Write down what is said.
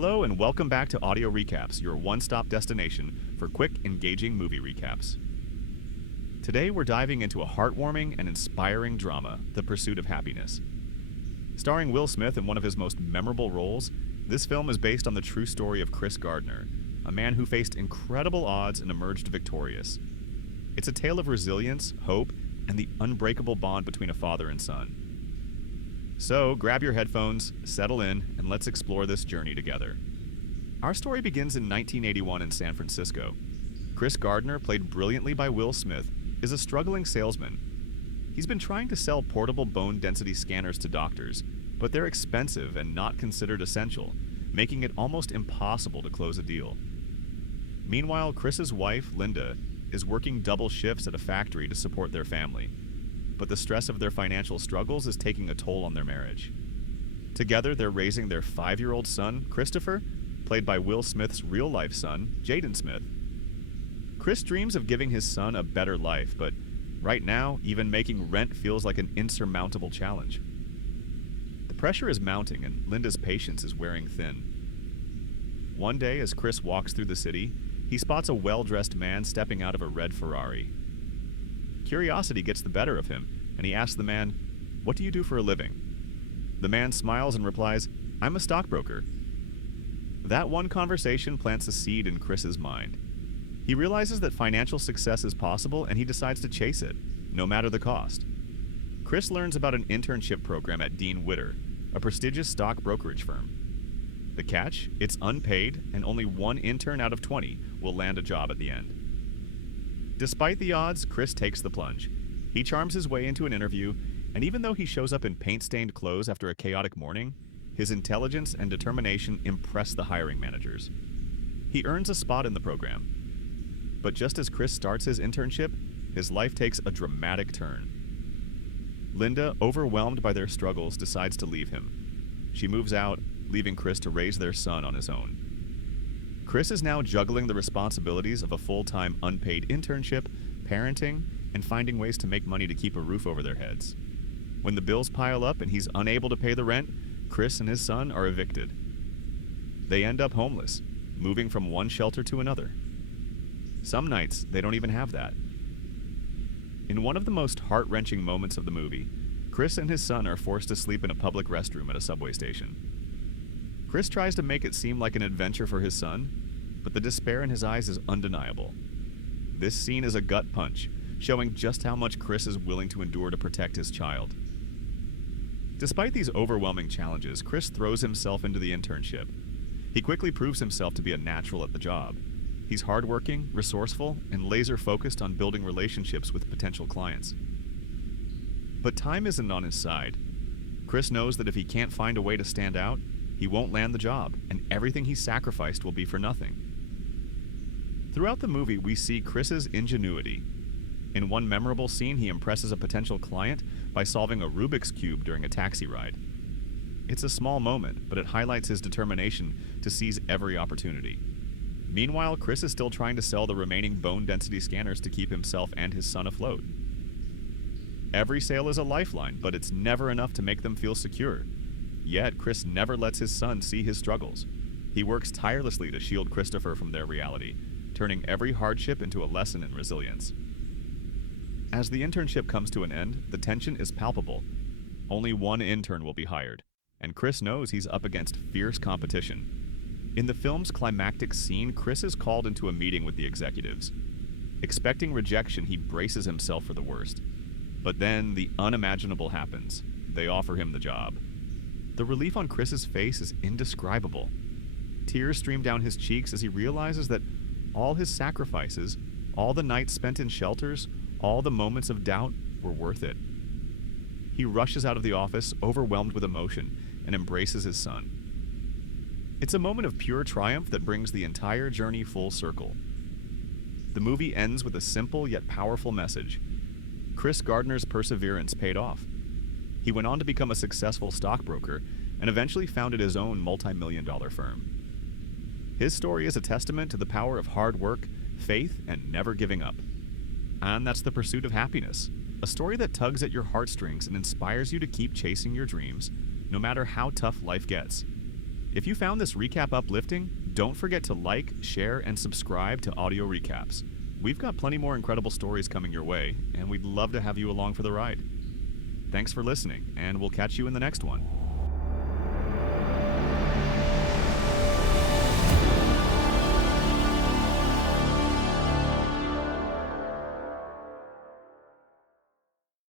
Hello and welcome back to Audio Recaps, your one-stop destination for quick, engaging movie recaps. Today we're diving into a heartwarming and inspiring drama, The Pursuit of Happyness. Starring Will Smith in one of his most memorable roles, this film is based on the true story of Chris Gardner, a man who faced incredible odds and emerged victorious. It's a tale of resilience, hope, and the unbreakable bond between a father and son. So, grab your headphones, settle in, and let's explore this journey together. Our story begins in 1981 in San Francisco. Chris Gardner, played brilliantly by Will Smith, is a struggling salesman. He's been trying to sell portable bone density scanners to doctors, but they're expensive and not considered essential, making it almost impossible to close a deal. Meanwhile, Chris's wife, Linda, is working double shifts at a factory to support their family. But the stress of their financial struggles is taking a toll on their marriage. Together, they're raising their 5-year-old son, Christopher, played by Will Smith's real-life son, Jaden Smith. Chris dreams of giving his son a better life, but right now, even making rent feels like an insurmountable challenge. The pressure is mounting, and Linda's patience is wearing thin. One day, as Chris walks through the city, he spots a well-dressed man stepping out of a red Ferrari. Curiosity gets the better of him, and he asks the man, "What do you do for a living?" The man smiles and replies, "I'm a stockbroker." That one conversation plants a seed in Chris's mind. He realizes that financial success is possible, and he decides to chase it, no matter the cost. Chris learns about an internship program at Dean Witter, a prestigious stock brokerage firm. The catch? It's unpaid, and only one intern out of 20 will land a job at the end. Despite the odds, Chris takes the plunge. He charms his way into an interview, and even though he shows up in paint-stained clothes after a chaotic morning, his intelligence and determination impress the hiring managers. He earns a spot in the program. But just as Chris starts his internship, his life takes a dramatic turn. Linda, overwhelmed by their struggles, decides to leave him. She moves out, leaving Chris to raise their son on his own. Chris is now juggling the responsibilities of a full-time unpaid internship, parenting, and finding ways to make money to keep a roof over their heads. When the bills pile up and he's unable to pay the rent, Chris and his son are evicted. They end up homeless, moving from one shelter to another. Some nights, they don't even have that. In one of the most heart-wrenching moments of the movie, Chris and his son are forced to sleep in a public restroom at a subway station. Chris tries to make it seem like an adventure for his son, but the despair in his eyes is undeniable. This scene is a gut punch, showing just how much Chris is willing to endure to protect his child. Despite these overwhelming challenges, Chris throws himself into the internship. He quickly proves himself to be a natural at the job. He's hardworking, resourceful, and laser-focused on building relationships with potential clients. But time isn't on his side. Chris knows that if he can't find a way to stand out, he won't land the job, and everything he sacrificed will be for nothing. Throughout the movie, we see Chris's ingenuity. In one memorable scene, he impresses a potential client by solving a Rubik's Cube during a taxi ride. It's a small moment, but it highlights his determination to seize every opportunity. Meanwhile, Chris is still trying to sell the remaining bone density scanners to keep himself and his son afloat. Every sale is a lifeline, but it's never enough to make them feel secure. Yet, Chris never lets his son see his struggles. He works tirelessly to shield Christopher from their reality, turning every hardship into a lesson in resilience. As the internship comes to an end, the tension is palpable. Only one intern will be hired, and Chris knows he's up against fierce competition. In the film's climactic scene, Chris is called into a meeting with the executives. Expecting rejection, he braces himself for the worst. But then, the unimaginable happens. They offer him the job. The relief on Chris's face is indescribable. Tears stream down his cheeks as he realizes that all his sacrifices, all the nights spent in shelters, all the moments of doubt were worth it. He rushes out of the office, overwhelmed with emotion, and embraces his son. It's a moment of pure triumph that brings the entire journey full circle. The movie ends with a simple yet powerful message. Chris Gardner's perseverance paid off. He went on to become a successful stockbroker and eventually founded his own multi-million-dollar firm. His story is a testament to the power of hard work, faith, and never giving up. And that's The Pursuit of Happyness, a story that tugs at your heartstrings and inspires you to keep chasing your dreams, no matter how tough life gets. If you found this recap uplifting, don't forget to like, share, and subscribe to Audio Recaps. We've got plenty more incredible stories coming your way, and we'd love to have you along for the ride. Thanks for listening, and we'll catch you in the next one.